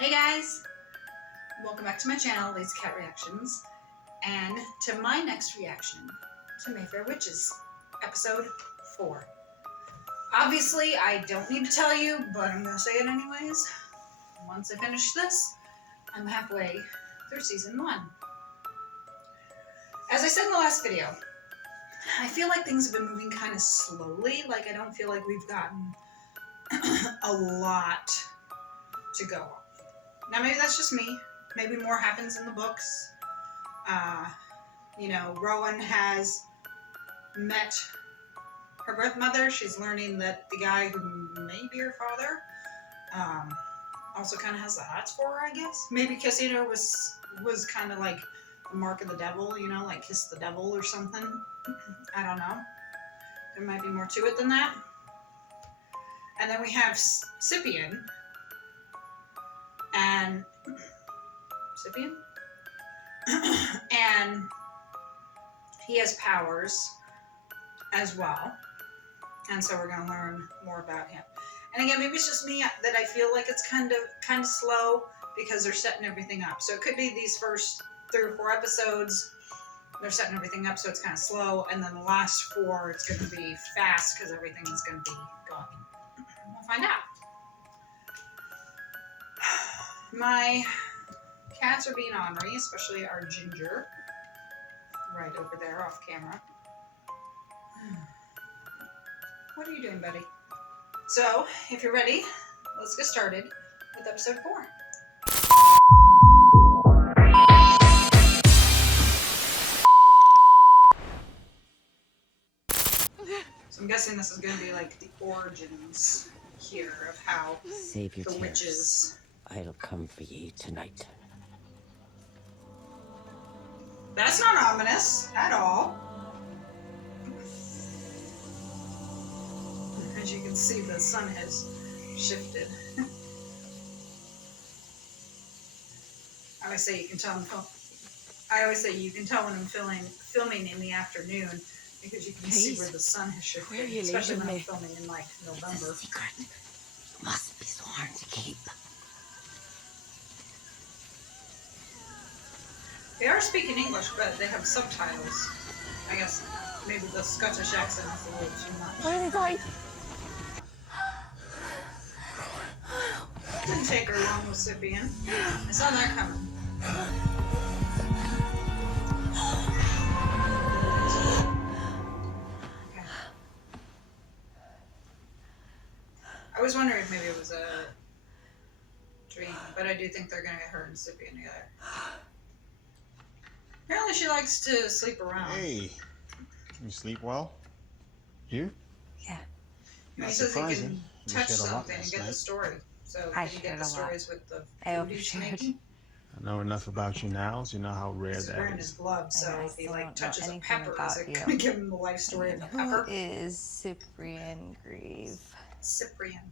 Hey guys! Welcome back to my channel, Lazy Cat Reactions, and to my next reaction to Mayfair Witches, episode 4. Obviously, I don't need to tell you, but I'm going to say it anyways. Once I finish this, I'm halfway through season 1. As I said in the last video, I feel like things have been moving kind of slowly. Like, I don't feel like we've gotten a lot to go on. Now, maybe that's just me. Maybe more happens in the books. Rowan has met her birth mother. She's learning that the guy who may be her father also kind of has the hots for her, I guess. Maybe kissing her was kind of like the mark of the devil, like kiss the devil or something. I don't know. There might be more to it than that. And then we have Scipion. And he has powers as well, and so we're going to learn more about him. And again, maybe it's just me that I feel like it's kind of slow because they're setting everything up. So it could be these first 3 or 4 episodes they're setting everything up, so it's kind of slow, and then the last 4 it's going to be fast because everything is going to be going. We'll find out. My cats are being ornery, especially our Ginger, right over there off camera. What are you doing, buddy? So, if you're ready, let's get started with episode 4. So I'm guessing this is going to be like the origins here of how Save your the tears. witches... I'll come for ye tonight. That's not ominous at all. As you can see, the sun has shifted. I always say you can tell when I'm filming in the afternoon because you can see where the sun has shifted, especially when I'm filming in like November. It's a secret. It must be so hard to keep. They are speaking English, but they have subtitles. I guess maybe the Scottish accent is a little too much. Where are they going? Didn't take her long with Scipion. I saw that coming. Okay. I was wondering if maybe it was a dream, but I do think they're going to get her and Scipion together. Apparently she likes to sleep around. Hey, you sleep well? You? Yeah. He says he can touch something and get the story. So I can you get the stories with the I food he's overshared. making? I know enough about you now, so you know how rare He's that wearing his is. gloves, so I if he still like don't know touches a anything pepper, is about it you. gonna give him the life story of a pepper? Who is Cyprian Grieve? Cyprian.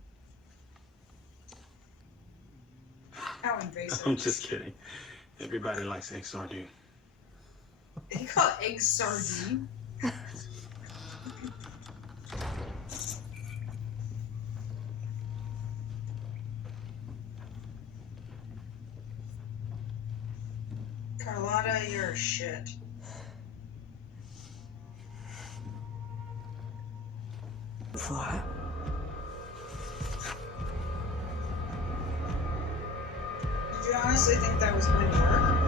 How invasive. I'm just kidding. Everybody likes egg sardine. He called it egg sardine. Carlotta, you're shit. For Did you honestly think that was going to work?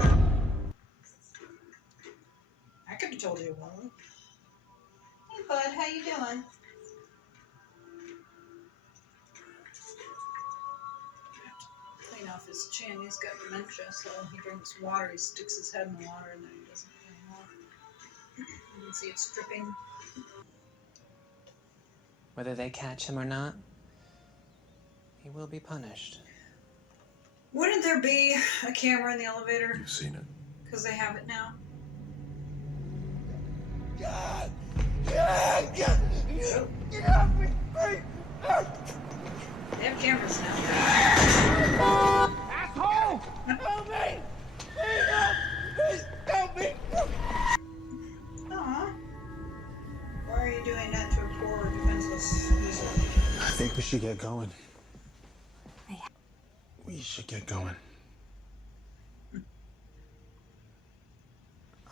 I could have told you it won't. Hey bud, how you doing? Clean off his chin. He's got dementia, so he drinks water. He sticks his head in the water and then he doesn't anymore. You can see it's dripping. Whether they catch him or not, he will be punished. Wouldn't there be a camera in the elevator? You've seen it. Because they have it now. God! Get off me! They have cameras now. Asshole! Help me! Please help! Please help me! Aw. Why are you doing that to a poor, defenseless loser? I think we should get going. We should should get going.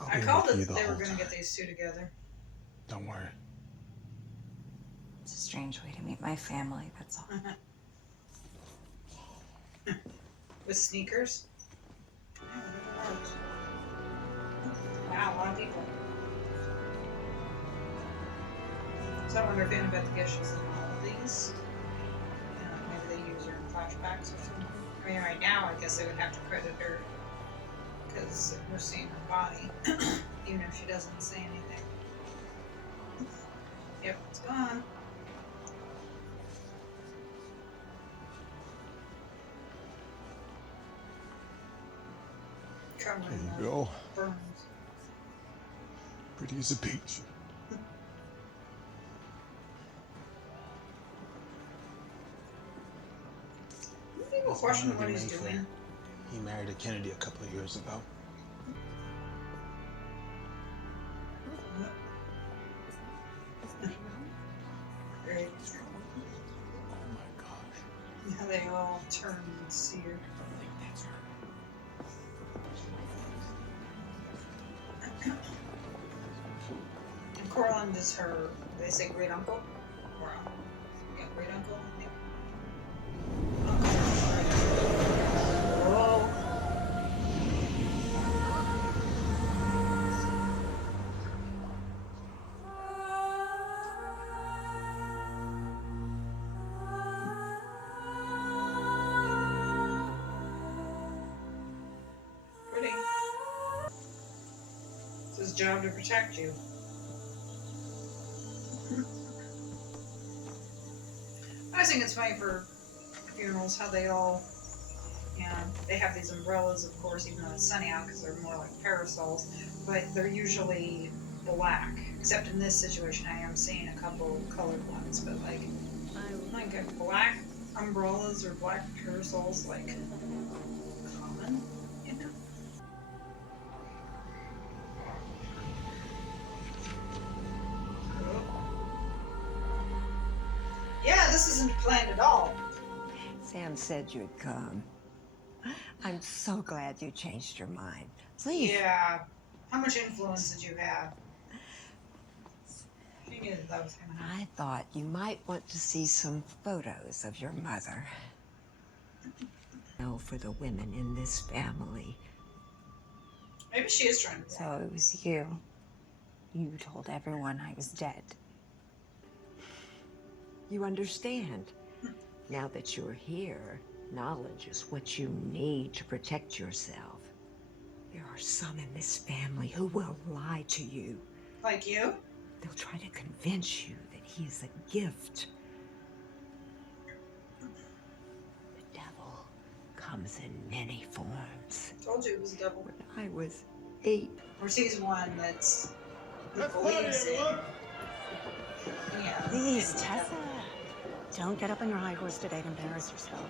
I'll I be called with it you that the they were whole going to time. get these two together. Don't worry. It's a strange way to meet my family, that's all. With sneakers. Yeah, look at those. Wow, a lot of people. So I wonder if Annabeth Gish is in all of these. Maybe they use her in flashbacks or something. I mean, right now, I guess they would have to credit her because we're seeing her body, even if she doesn't say anything. Yep, it's gone. Covered There in you go. burns. Pretty as a peach. People question what he's doing. He married a Kennedy a couple of years ago. Great. Oh my gosh. How they all turn and see her. I think that's her. And Corland is her, they say great uncle? Or, yeah, great uncle, I think. Whoa. Pretty. It's his job to protect you. I think it's funny for funerals how they all, they have these umbrellas, of course, even though it's sunny out because they're more like parasols, but they're usually black. Except in this situation, I am seeing a couple colored ones, but like black umbrellas or black parasols, like common, you know. Yeah, this isn't planned at all. Sam said you'd come. I'm so glad you changed your mind. Please. Yeah. How much influence did you have? She knew that was gonna happen. I thought you might want to see some photos of your mother. No, for the women in this family. Maybe she is trying to. So it was you. You told everyone I was dead. You understand. Now that you're here, knowledge is what you need to protect yourself. There are some in this family who will lie to you. Like you? They'll try to convince you that he is a gift. The devil comes in many forms. Told you it was a devil. When I was 8, Or she's one that's who believes in. Yeah. Please, Tessa. Don't get up on your high horse today and embarrass yourself.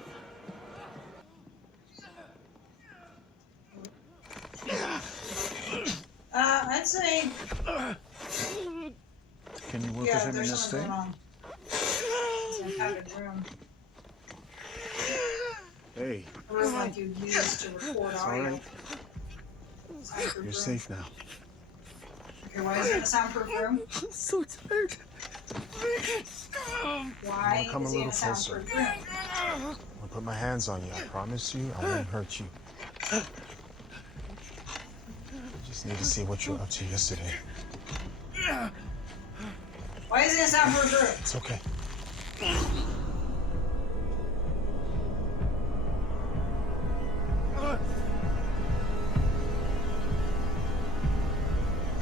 I'd say. Can you work Yeah, with him in there's this something thing? going on. It's an padded room. Hey, A room like you use to record it's all audio. right. Soundproof You're room. safe now. Okay, why is it in a soundproof room? I'm so tired. Why Come a is he in a little closer. soundproof room? I'll put my hands on you. I promise you, I won't hurt you. I just need to see what you were up to yesterday. Why is he in a soundproof room? It's okay.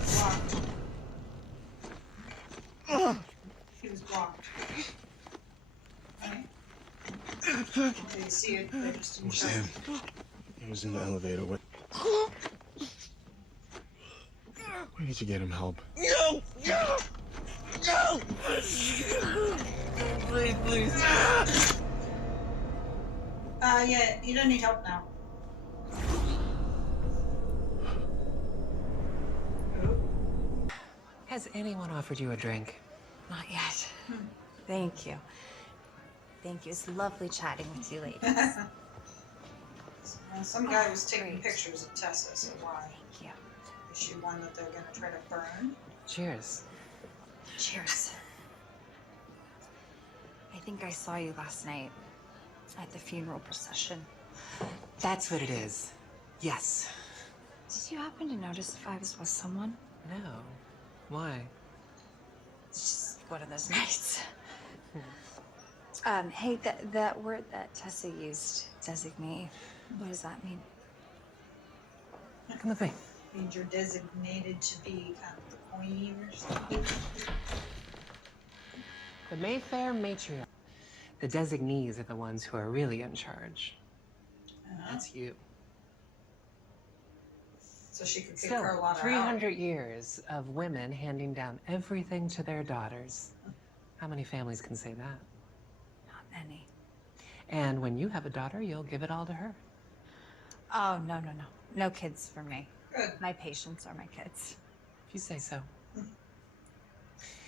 Blocked. He was blocked. Right? They see it, they just It didn't was show him. it. He was in the elevator with. We need to get him help. No! No! No! Please, please. Yeah, you don't need help now. Has anyone offered you a drink? Not yet. Thank you. Thank you. It's lovely chatting with you ladies. Some guy was taking great. pictures of Tessa, so why? Thank you. Is she one that they're gonna try to burn? Cheers. Cheers. I think I saw you last night at the funeral procession. That's what it is. Yes. Did you happen to notice if I was with someone? No. Why? It's just one of those nights. Hey, that word that Tessa used, designate, what does that mean? Come with me. Means you're designated to be kind of the queen or something. The Mayfair matriarch. The designees are the ones who are really in charge. That's you. So she could kick Still, Carlotta out. 300 years of women handing down everything to their daughters. How many families can say that? Not many. And when you have a daughter, you'll give it all to her. Oh, no. No kids for me. Good. My patients are my kids. If you say so.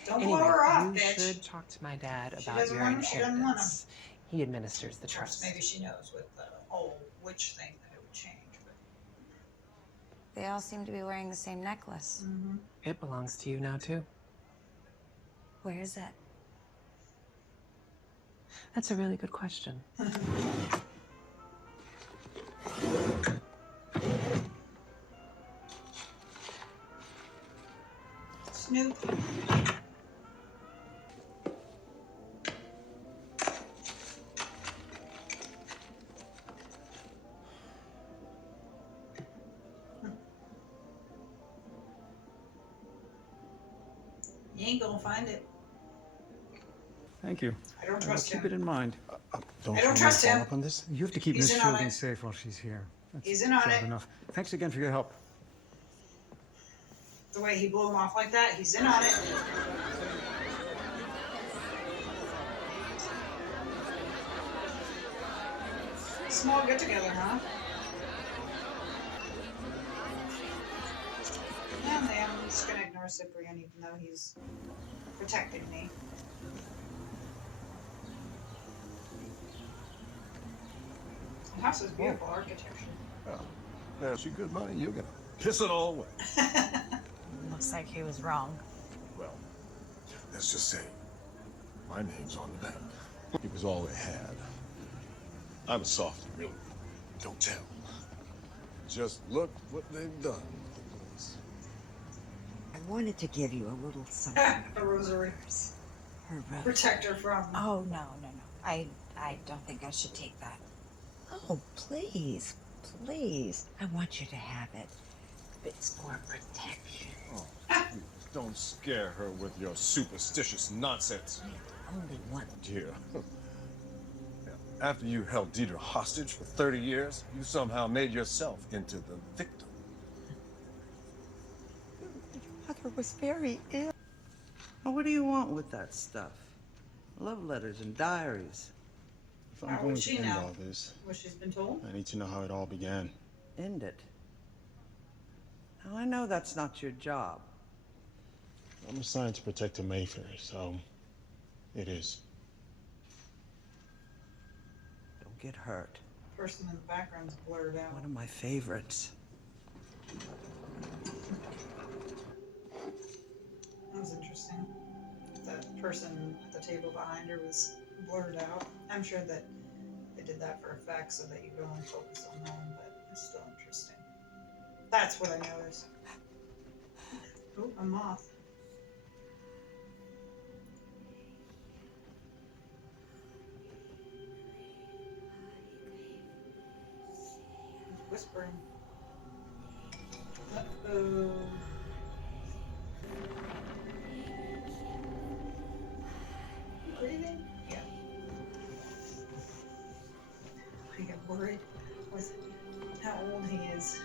Don't Anyway, blow her off, you bitch. should talk to my dad She about doesn't your want 'em, she doesn't want 'em. inheritance. He administers the Of course, trust. maybe she knows with the whole witch thing that it would change. But... They all seem to be wearing the same necklace. It belongs to you now, too. Where is it? That's a really good question. Snoop. You ain't gonna find it. Thank you. I don't trust Keep him. it in mind. Don't I don't you want me to trust follow him. up on this? You have to keep He's Miss in on Fielding it. safe while she's here. That's He's in on bad it. enough. Thanks again for your help. The way he blew him off like that, he's in on it. Small get together, huh? Yeah, man, I'm just gonna ignore Cyprian even though he's protecting me. The house is beautiful architecture. Now, she good money, you're gonna piss it all away. Looks like he was wrong. Well, let's just say, my name's on the bank. It was all they had. I'm a softie, really. Don't tell. Just look what they've done with the place. I wanted to give you a little something. A rosary. Her rose. Protect her from. Oh, no. I don't think I should take that. Oh, please. I want you to have it. It's for protection. Oh, please, don't scare her with your superstitious nonsense. Only one. Dear. After you held Deidre hostage for 30 years, you somehow made yourself into the victim. Mother was very ill. Now, what do you want with that stuff? Love letters and diaries. If I'm How going would to she end know? all this, What she's been told? I need to know how it all began. End it. Now, I know that's not your job. I'm assigned to protect the Mayfair, so it is. Don't get hurt. Person in the background's blurred out. One of my favorites. That was interesting. That person at the table behind her was blurred out. I'm sure that they did that for effect so that you go and focus on them, but it's still interesting. That's what I noticed. Oh, a moth. He's whispering. Uh-oh. Breathing? Yeah. I get worried with how old he is.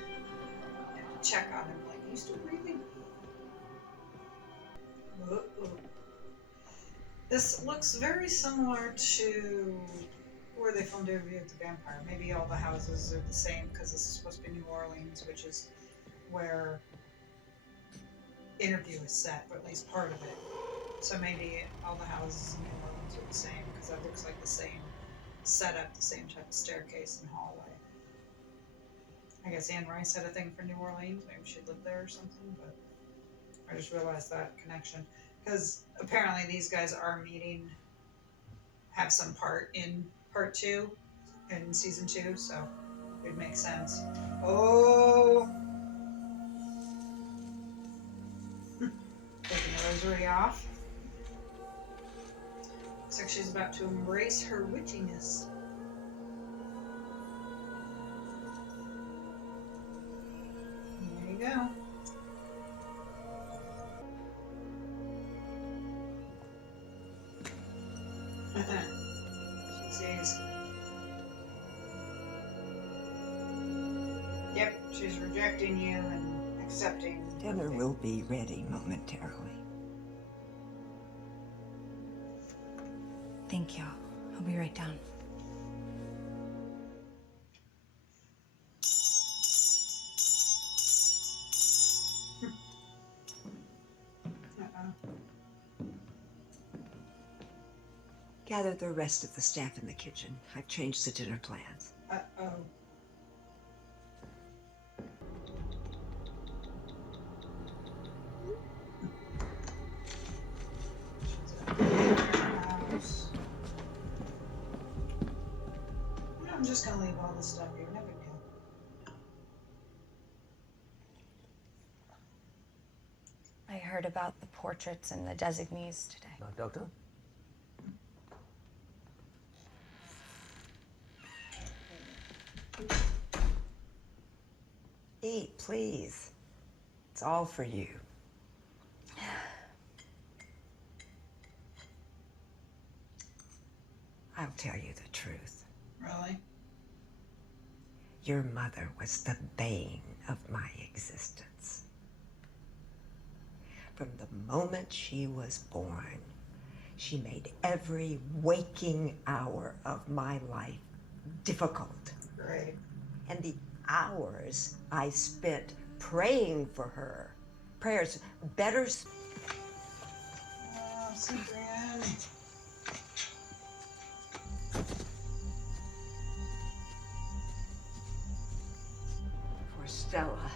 I have to check on him, like, you still breathing? Uh-oh. This looks very similar to where they filmed Interview with the Vampire. Maybe all the houses are the same because this is supposed to be New Orleans, which is where Interview is set, or at least part of it. So maybe all the houses in New Orleans are the same because that looks like the same setup, the same type of staircase and hallway. guess Anne Rice had a thing for New Orleans. Maybe she lived there or something, but I just realized that connection. Because apparently these guys are meeting, have some part in part 2, in season 2, so it would make sense. Oh! Taking the rosary off. Looks like she's about to embrace her witchiness. There you go. She sees. Yep, she's rejecting you and accepting. Dinner will be ready momentarily. Thank you. I'll be right down. Gather the rest of the staff in the kitchen. I've changed the dinner plans. Uh-oh. I'm just gonna leave all this stuff here. No big deal. I heard about the portraits and the designees today. Doctor? Eat, please. It's all for you. I'll tell you the truth. Really? Your mother was the bane of my existence. From the moment she was born, she made every waking hour of my life difficult. Great. And the hours I spent praying for her, prayers better. Oh, Cyprian. For Stella,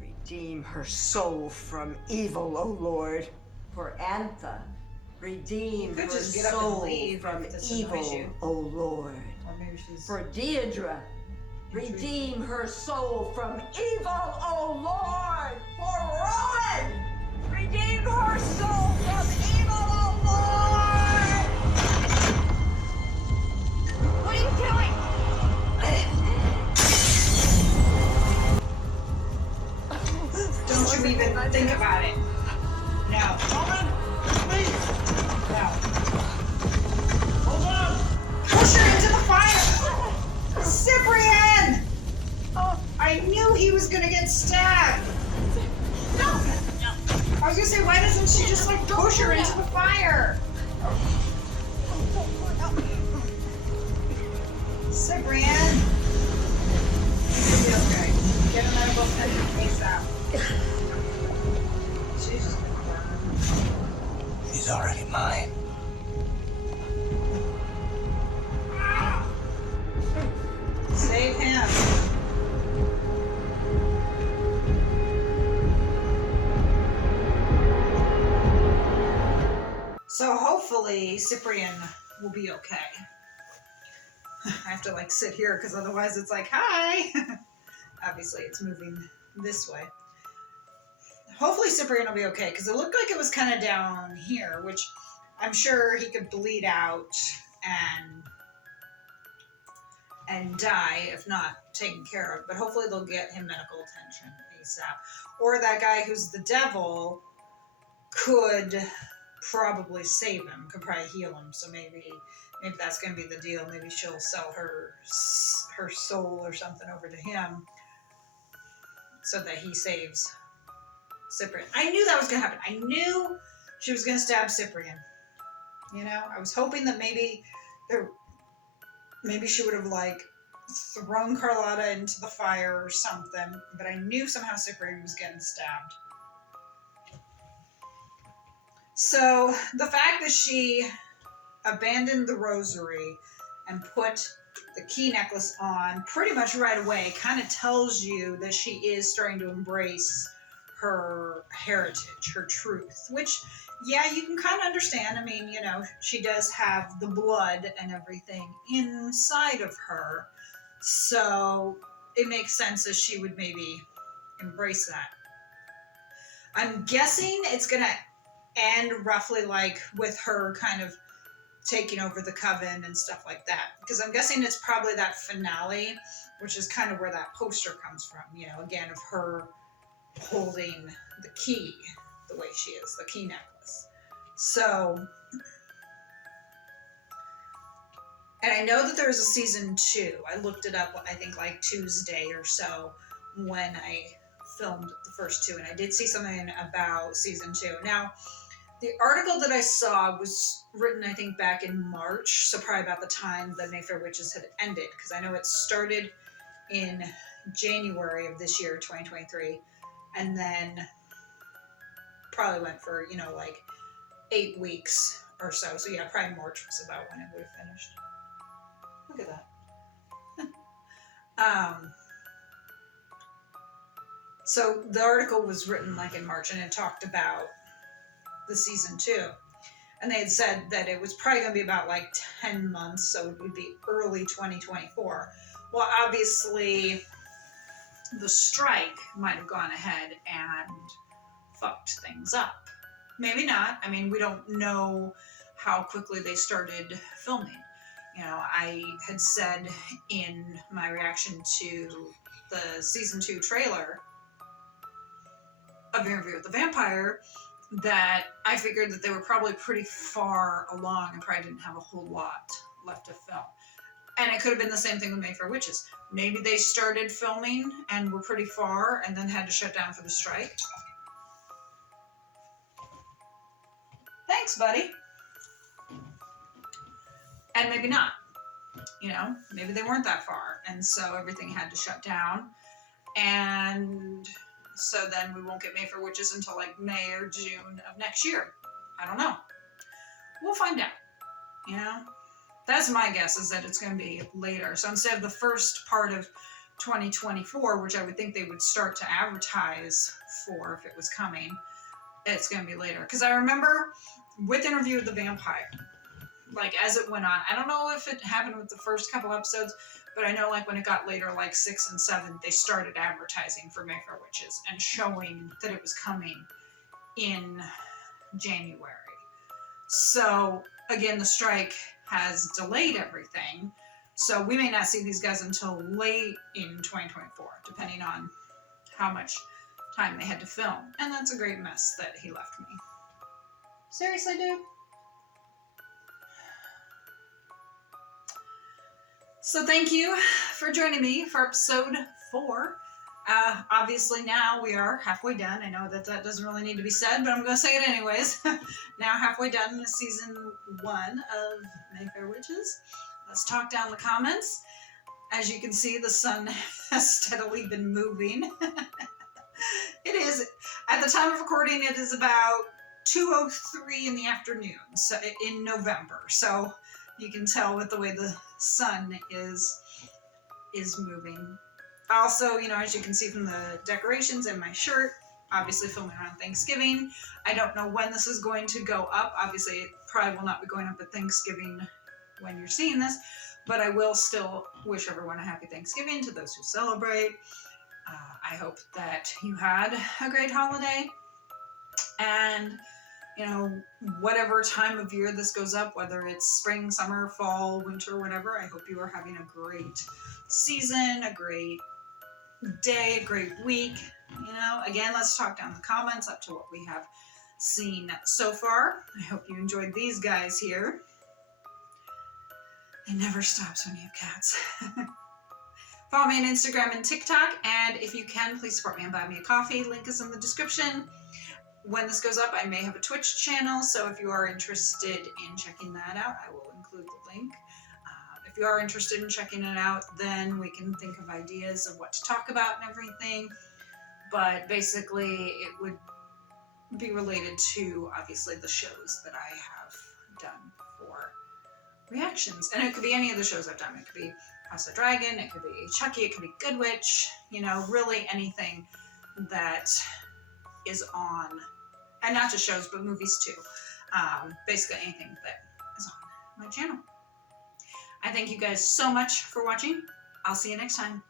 redeem her soul from evil, O Lord. For Antha, redeem could her just get up and soul leave from if this annoys evil, you. O Lord. Or maybe she's... For Deidre, redeem her soul from evil, O Lord. For Rowan, redeem her soul from evil, O Lord. What are you doing? Don't you even think about it. No. Woman, please! No. Hold on! Push her into the fire! Cyprian! Oh, I knew he was gonna get stabbed. No! I was gonna say, why doesn't she just like push her into the fire? Cyprian! You'll be okay. Get a medical attention ASAP. She's just gonna burn. He's already mine. Save him. So hopefully Cyprian will be okay. I have to like sit here because otherwise it's like, hi. Obviously it's moving this way. Hopefully Cyprian will be okay because it looked like it was kind of down here, which I'm sure he could bleed out and die if not taken care of. But hopefully they'll get him medical attention ASAP. Or that guy who's the devil could probably save him, could probably heal him. So maybe that's going to be the deal. Maybe she'll sell her soul or something over to him so that he saves Cyprian. I knew that was going to happen. I knew she was going to stab Cyprian. You know, I was hoping that maybe she would have like thrown Carlotta into the fire or something, but I knew somehow Cyprian was getting stabbed. So the fact that she abandoned the rosary and put the key necklace on pretty much right away kind of tells you that she is starting to embrace her heritage, her truth, which, yeah, you can kind of understand. I mean, you know, she does have the blood and everything inside of her, so it makes sense that she would maybe embrace that. I'm guessing it's going to end roughly like with her kind of taking over the coven and stuff like that, because I'm guessing it's probably that finale, which is kind of where that poster comes from, you know, again, of her holding the key the way she is, the key necklace. So, and I know that there's a season 2. I looked it up, I think like Tuesday or so, when I filmed the first 2, and I did see something about season 2. Now, the article that I saw was written, I think, back in March, so probably about the time the Mayfair Witches had ended, because I know it started in January of this year, 2023, and then probably went for, you know, like 8 weeks or so. So yeah, probably March was about when it would have finished. Look at that. So the article was written like in March, and it talked about the season 2. And they had said that it was probably going to be about like 10 months, so it would be early 2024. Well, obviously, the strike might have gone ahead and fucked things up. Maybe not. I mean, we don't know how quickly they started filming. You know, I had said in my reaction to the season 2 trailer of Interview with the Vampire that I figured that they were probably pretty far along and probably didn't have a whole lot left to film. And it could have been the same thing with Mayfair Witches. Maybe they started filming and were pretty far and then had to shut down for the strike. Thanks, buddy. And maybe not. You know, maybe they weren't that far. And so everything had to shut down. And so then we won't get Mayfair Witches until like May or June of next year. I don't know. We'll find out. You know? That's my guess, is that it's going to be later. So instead of the first part of 2024, which I would think they would start to advertise for if it was coming, it's going to be later. Because I remember with Interview with the Vampire, like as it went on, I don't know if it happened with the first couple episodes, but I know like when it got later, like 6 and 7, they started advertising for Mayfair Witches and showing that it was coming in January. So again, the strike has delayed everything. So we may not see these guys until late in 2024, depending on how much time they had to film. And that's a great mess that he left me. Seriously, dude? So thank you for joining me for episode 4. Obviously now we are halfway done. I know that that doesn't really need to be said, but I'm going to say it anyways. Now halfway done with season 1 of Mayfair Witches. Let's talk down the comments. As you can see, the sun has steadily been moving. It is, at the time of recording, it is about 2:03 in the afternoon, so in November. So you can tell with the way the sun is moving. Also, you know, as you can see from the decorations in my shirt, obviously filming around Thanksgiving. I don't know when this is going to go up. Obviously, it probably will not be going up at Thanksgiving when you're seeing this, but I will still wish everyone a happy Thanksgiving to those who celebrate. I hope that you had a great holiday, and you know, whatever time of year this goes up, whether it's spring, summer, fall, winter, whatever, I hope you are having a great season, a great day, a great week. You know, again, let's talk down the comments up to what we have seen so far. I hope you enjoyed these guys here. It never stops when you have cats. Follow me on Instagram and TikTok, and if you can, please support me and buy me a coffee. Link is in the description. When this goes up, I may have a Twitch channel, so if you are interested in checking that out, I will include the link. If you are interested in checking it out, then we can think of ideas of what to talk about and everything. But basically, it would be related to, obviously, the shows that I have done for reactions. And it could be any of the shows I've done. It could be House of Dragon, it could be Chucky, it could be Good Witch, you know, really anything that is on, and not just shows, but movies too. Basically anything that is on my channel. I thank you guys so much for watching. I'll see you next time.